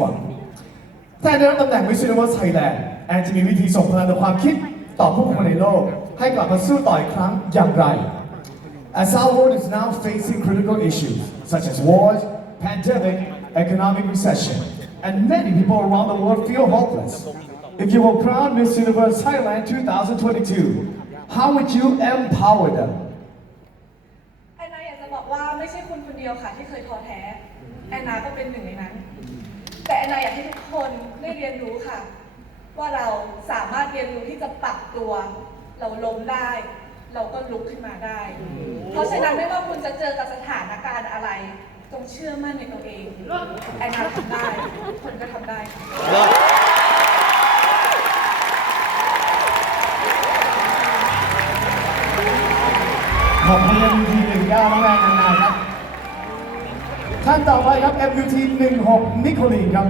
หวังถ้าได้รับตำแหน่ง Miss Universe Thailand แอนจะมีวิธีส่งพลังทางความคิดต่อผู้คนในโลก ให้กลับมาสู้ต่ออีกครั้งอย่างไร As our world is now facing critical issues such as wars, pandemic, economic recession, and many people around the world feel hopeless. If you were crowned Miss Universe Thailand 2022, how would you empower them? แอนนาอยากจะบอกว่าไม่ใช่คุณคนเดียวค่ะที่เคยท้อแท้ แอนนาก็เป็นหนึ่งในนั้น แต่แอนนาอยากให้ทุกคนได้เรียนรู้ค่ะ ว่าเราสามารถเรียนรู้ที่จะปรับตัว เราล้มได้ เราก็ลุกขึ้นมาได้ เพราะฉะนั้นไม่ว่าคุณจะเจอกับสถานการณ์อะไร จงเชื่อมั่นในตัวเองแอนนาทำได้ทุกคนก็ทำได้ค่ะขอบคุณ MUT 19น้องแรงนานๆครับ ท่านต่อไปครับ MUT 16นิโคลีนครับ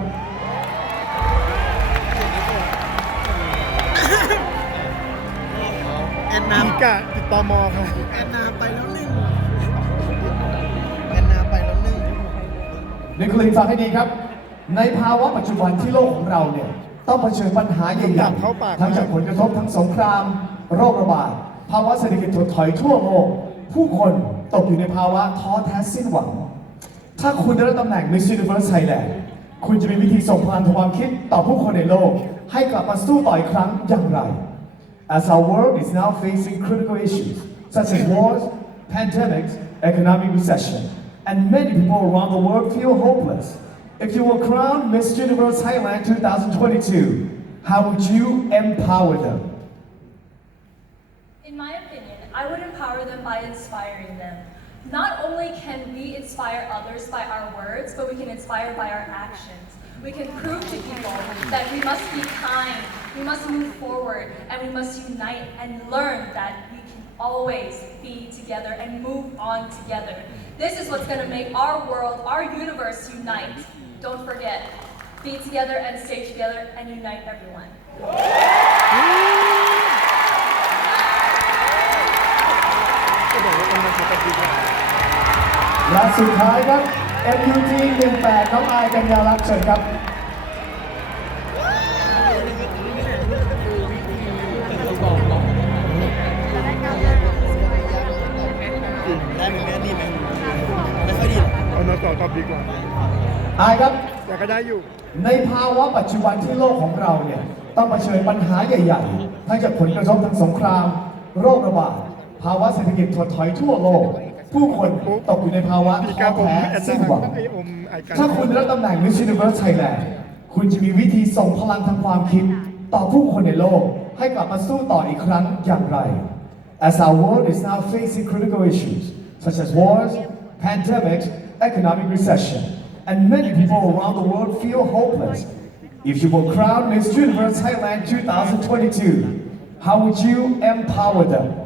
แอนนาผีกะติดตอมอค่ะแอนนาไปแล้วหนึ่งแอนนาไปแล้วหนึ่งนิโคลีนฟังให้ดีครับ ในภาวะปัจจุบันที่โลกของเราเนี่ย ต้องเผชิญปัญหาใหอญ่ยากเข้าปากๆทั้งจากผลกระทบทั้งสงคราม โรคระบาด ภาวะเศรษฐกิจถดถอยทั่วโลกผู้คนตกอยู่ในภาวะท้อแท้สิ้นหวัง ถ้าคุณได้รับตำแหน่ง Miss Universe Thailand คุณจะมีวิธีส่งพลังทางความคิดต่อผู้คนในโลก ให้กลับมาสู้ต่ออีกครั้งอย่างไร As our world is now facing critical issues such as wars, pandemics, economic recession, and many people around the world feel hopeless. If you were crowned Miss Universe Thailand 2022, how would you empower them? In my opinion, I would empower them by inspiring them. Not only can we inspire others by our words, but we can inspire by our actions. We can prove to people that we must be kind, we must move forward, and we must unite and learn that we can always be together and move on together. This is what's going to make our world, our universe unite. Don't forget, be together and stay together and unite everyone. และสุดท้ายครับ MUT 18น้องอายกัญญาลักษณ์เชิญครับได้เหมือนกันดีไหมไม่ค่อยดีหรอกเอาน้องต่อตอบดีกว่าอายครับแต่ก็ได้อยู่ ในภาวะปัจจุบันที่โลกของเราเนี่ยต้องเผชิญปัญหาใหญ่ๆทั้งจากผลกระทบทางสงคราม โรคระบาดภาวะเศรษฐกิจถดถอยทั่วโลก ผู้คนตกอยู่ในภาวะผีท้กาอผมแท้แอนสิ้นนาหวังไออมไอกันถ้าคุณได้รับตำแหน่ง Miss Universe Thailand คุณจะมีวิธีส่งพลังทางความคิด ต่อผู้คนในโลก ให้กลับมาสู้ต่ออีกครั้งอย่างไร As our world is now facing critical issues such as wars, pandemics, economic recession, and many people around the world feel hopeless. If you were crowned Miss Universe Thailand 2022, how would you empower them?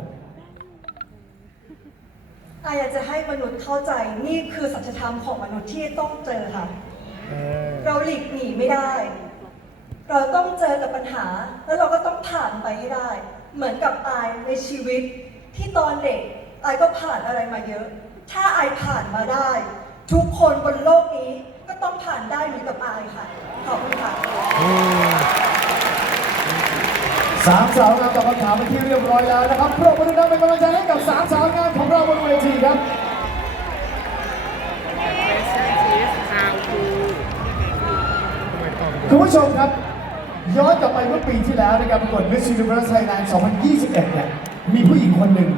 อาอยากจะให้มนุษย์เข้าใจนี่คือสัจธรรมของมนุษย์ที่ต้องเจอค่ะเออเราหลีกหนีไม่ได้ เราต้องเจอกับปัญหา แล้วเราก็ต้องผ่านไปให้ได้ เหมือนกับอายในชีวิต ที่ตอนเด็กอายก็ผ่านอะไรมาเยอะ ถ้าอายผ่านมาได้ ทุกคนบนโลกนี้ก็ต้องผ่านได้เหมือนกับอายค่ะ ขอบคุณค่ะสามสาวงามตอบคำถามเป็นที่เรียบร้อยแล้วนะครับปรบมือดังๆเป็นกำลังใจให้กับสามสาวงาม สี่ครับคุณผู้ชมครับ ย้อนกลับไปเมื่อปีที่แล้วในการประกวด Miss Universe Thailand 2021 เนี่ย มีผู้หญิงคนหนึ่ง